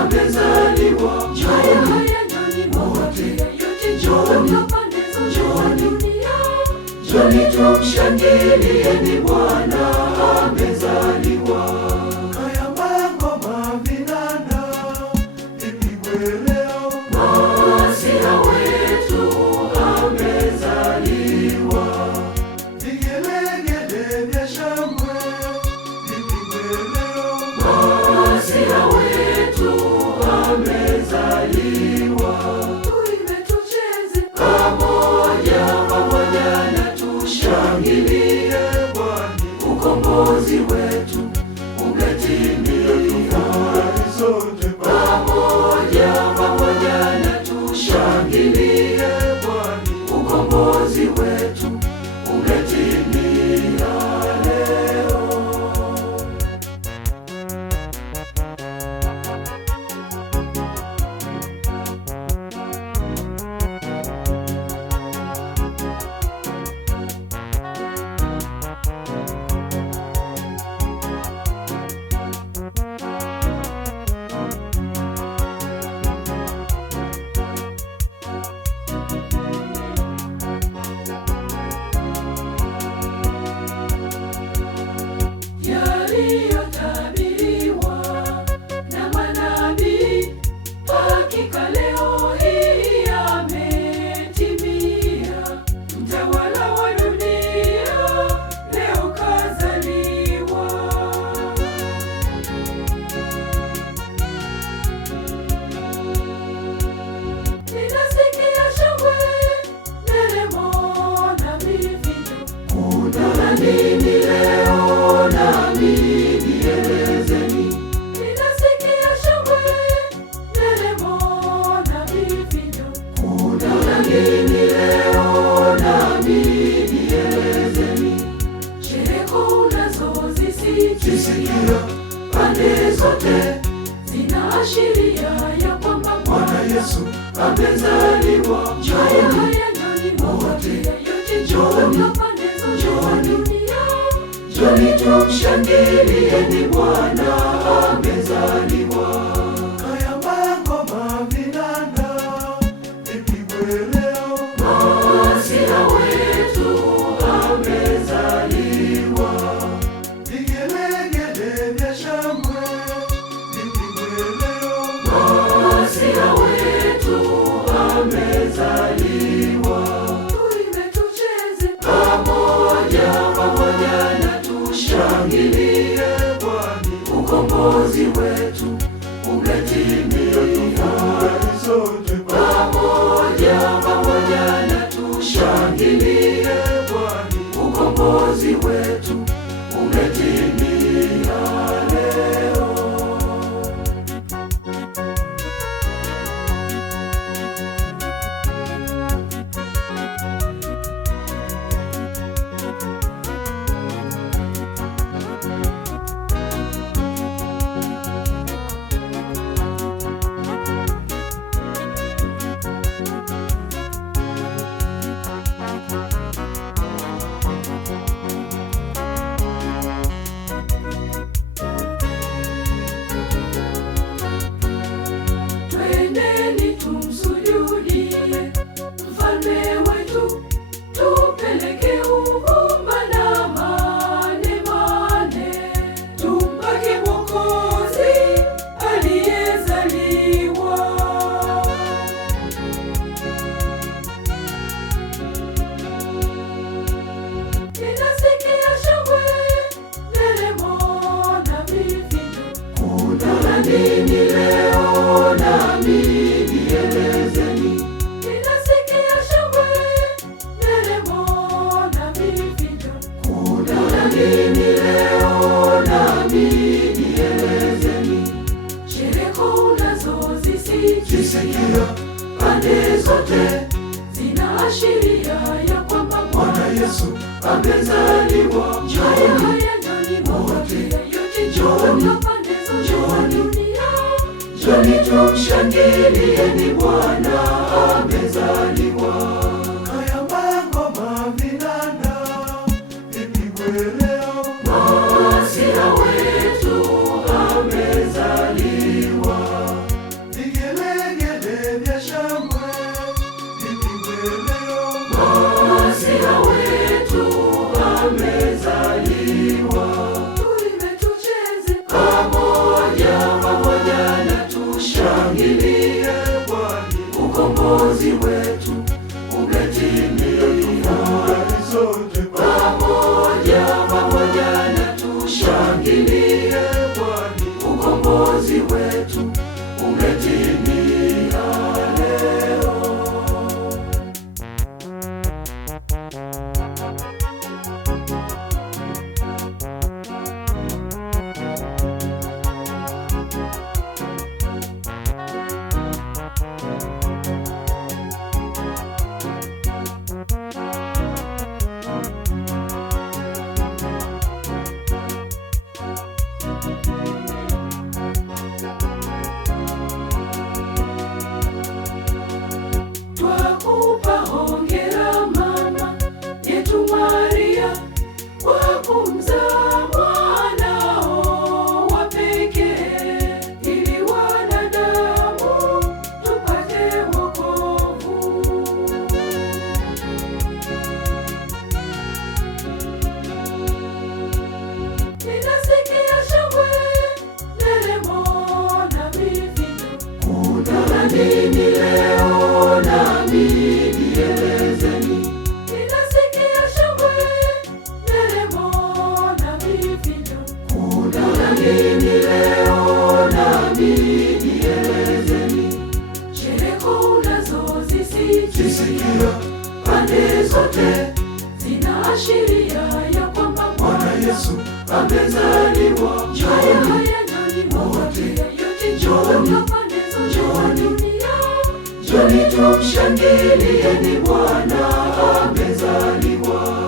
amezaliwa. Njooni wote, njooni, njooni tumshangilieni Bwana amezaliwa. Kayamba ngoma vinanda ipigwe leo, Masia wetu amezaliwa. vigelegele vya shangwe vipigwe leo, Masia wetu amezaliwa. Tuimbe tucheze pamoja na tushangilie, kwani ukombozi wetu umetimia. tufurahi sote Pamoja na tushangilie, kwani ukombozi wetu umetimia leo. Yaliyotabiriwa na manabii hakika leo hii yametimia. Mtawala wa dunia leo kazaliwa. Ninasikia shangwe, nderemo na vifijo. Kuna nini leo nami nielezeni? Ninasikia shangwe, nderemo na vifijo. Kuna nini leo nami nielezeni? Chereko unazozisikia pande zote zinaashiria ya kwamba Bwana Yesu amezaliwa. Njooni wote, njooni, njooni tumshangilieni Bwana amezaliwa. kayamba ngoma vinanda ipigwe leo, Masia wetu amezaliwa. vigelegele vya shangwe vipigwe leo, Masia wetu amezaliwa. Tuimbe tucheze pamoja na tushangilie, kwani ukombozi wetu umetimia. tufurahi sote Pamoja na tushangilie, kwani ukombozi wetu umetimia leo. Twendeni tumsujudie mfalme wetu, tupeleke uvumba na manemane, tumpake Mwokozi aliyezaliwa. Ninasikia shangwe, nderemo na vifijo. Kuna nini leo nami nielezeni? Ninasikia shangwe, nderemo na vifijo. Kuna nini leo nami nielezeni? Chereko unazozisikia pande zote zinaashiria ya kwamba Bwana Yesu amezaliwa. Njooni wote, njooni, njooni tumshangilieni Bwana amezaliwa. kayamba ngoma vinanda ipigwe leo, Masia wetu amezaliwa. ukombozi wetu umetimia. Sote Pamoja na tushangilie, kwani ukombozi wetu umetimia leo. Twakupa hongera mama yetu Maria, kwa kumzaa mwanao wa pekee, ili wanadamu tupate wokovu. Ninasikia shangwe, nderemo na vifijo. Kuna nini leo nami nielezeni? Ninasikia shangwe, nderemo na vifijo. Kuna nini leo nami nielezeni? Shereko unazozisikia pande zote zinaashiria ya kwamba Bwana Yesu amezaliwa. Haya nani wote, yote njooni, njooni tumshangilieni, Bwana amezaliwa.